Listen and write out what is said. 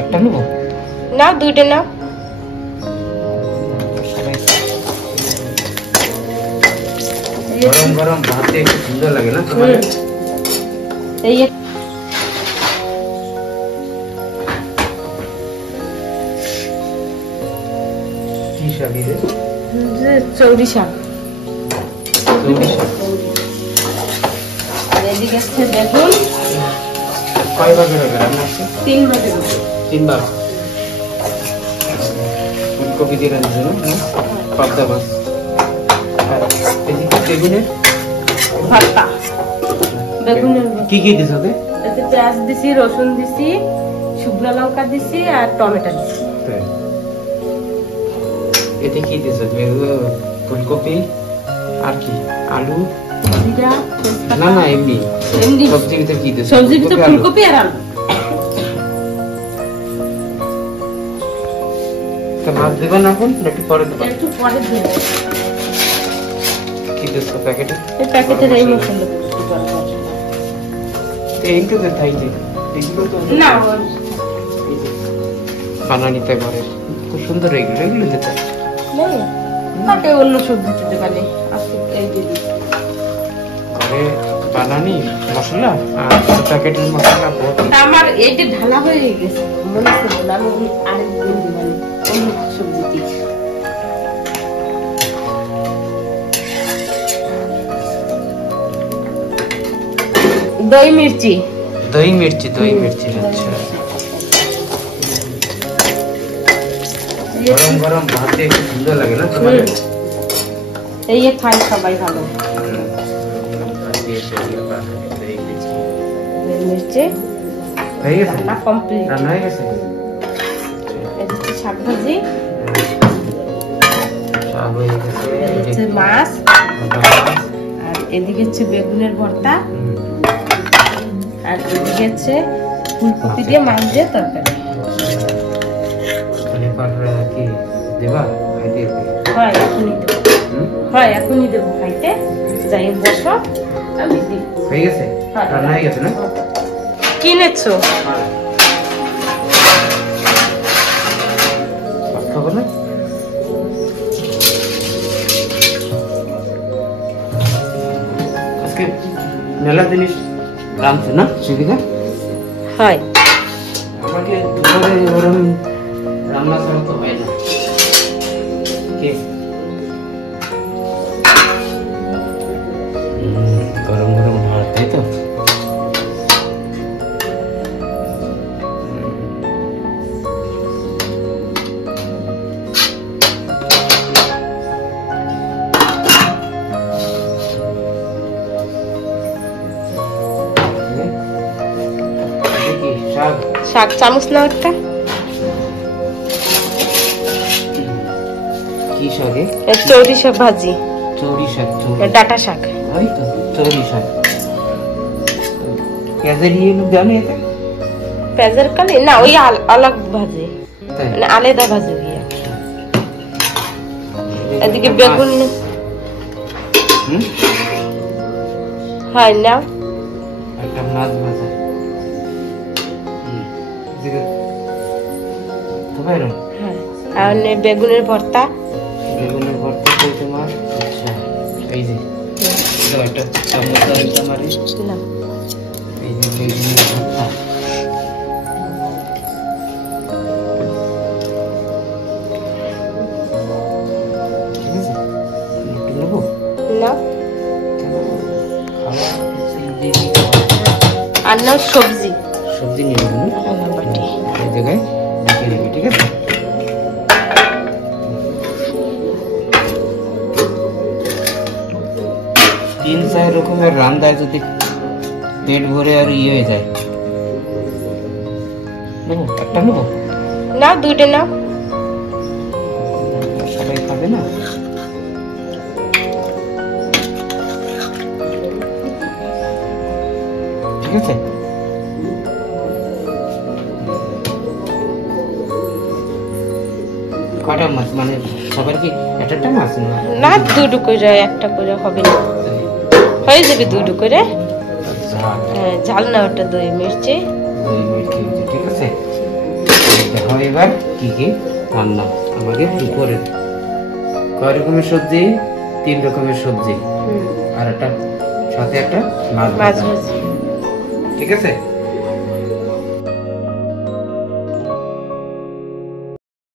একটা নেবো নাও, দুইটা নাও। গরম গরম ভাতে খুব সুন্দর লাগে না তোমার? এই কি শাক রে? চৌরি শাক। চৌরি শাক। আর এদিকে আছে বেগুন। কয় ভাগের হবে রান্না? 3 ভাগের হবে। 3 ভাগ। ফুলকপি দিয়ে রান্না না? পাবদা মাছ। আর এদিকে বেগুনের ভর্তা। বেগুনের কি কি দিছো তে? এতে পেঁয়াজ দিছি, রসুন দিছি, শুকনো লঙ্কা দিছি আর টমেটো দিছি। এতে কি দিছো? ফুলকপি আর কি? আলু, জিরা, না না এমনি এমনি সবজির ভিতর কি দিছো? সবজির ভিতরে ফুলকপি আর আলু। তো মাছ দেবেন এখন নাকি পরে দেবেন? একটু পরে দিই। কি দিছো প্যাকেটে? এই প্যাকেটের এই মশলা দিছি গরম মশলা। এইটা তো থাইছে। এগুলো তো না, বানানিতে ঘরে খুব সুন্দর এগুলো এগুলো দিতে। নেই। তাকে অন্য সবজি দিতে পারি। আজকে এই দিই। ঘরে বানানি মশলা আর প্যাকেটের মশলা বহুত। আমার এইটা ঢালা হয়ে গেছে, মনে ছিল না আমি আরেকদিন দিবানি অন্য সবজি দিই। দই মির্চি। দই মির্চি আচ্ছা। গরম গরম ভাতে খুব সুন্দর লাগে না তোমার? এই খাই সবাই ভালো। দই মির্চি হয়ে গেছে? রান্না কমপ্লিট। রান্না হয়ে গেছে? এদিকে শাক ভাজি, শাক হয়ে গেছে, এদিকে মাছ, আর এদিকে হচ্ছে বেগুনের ভর্তা, আর এদিকে হচ্ছে ফুলকপি দিয়ে মাছ দিয়ে তরকারি। কি দেবা খাইতে? হয় এখনই দেবো। হয় এখনই দেবো খাইতে। যাই বসো, আমি দিই। হয়ে গেছে? রান্না হয়ে গেছে না? কিনেছো? খাবো না? আজকে মেলা জিনিস রাঁধছে না সুবিধা? হয়। আমাকে দুপুরে গরম রান্না করা তো হয় না। কি গরম গরম ভাত, তাই তো? শাক চামচ নাও একটা। কি শাকে? চৌরি শাক ভাজি। চৌরি শাক? ডাটা শাক। ওই তো চৌরি শাক। পেঁয়াজের ইয়ে জানি এতে? পেঁয়াজের কালি না, ওই আলাগ ভাজি, মানে আলাদা ভাজি। এদিকে বেগুন। হয় নাও। একটা মাছ ভাজা। হ্যাঁ, আর বেগুনের ভর্তা। বেগুনের ভর্তা কইতে মাছ। আচ্ছা, এই যে দাও একটা চামচ আর একটা মারি। না, এই যে বেগুনের ভর্তা। ঠিক আছে, একটু নেবো না। খাওয়া আর নাও সবজি। সবজি নিয়ে নেবো না? বাটি। এই জায়গায় রেখে দিবি, ঠিক আছে? তিন চার রকমের রান্নায় যদি পেট ভরে আর ইয়ে হয়ে যায়। নেবো একটা নেবো নাও, দুইটা নাও। সবাই খাবে না? ঠিক আছে। কয়টা মাছ মানে সবার কি একটা মাছ? না, দুটো করে, একটা করে হবে না, হয়ে যাবে দুটো করে। আচ্ছা, হ্যাঁ, ঝাল না ওটা দই মির্চি। ঠিক আছে। দেখো এবার কি কি রান্না আমাদের দুপুরে। কয় রকমের সবজি? 3 রকমের সবজি আর একটা সাথে একটা মাছ মাছ ভাজা। ভাজি। ঠিক আছে।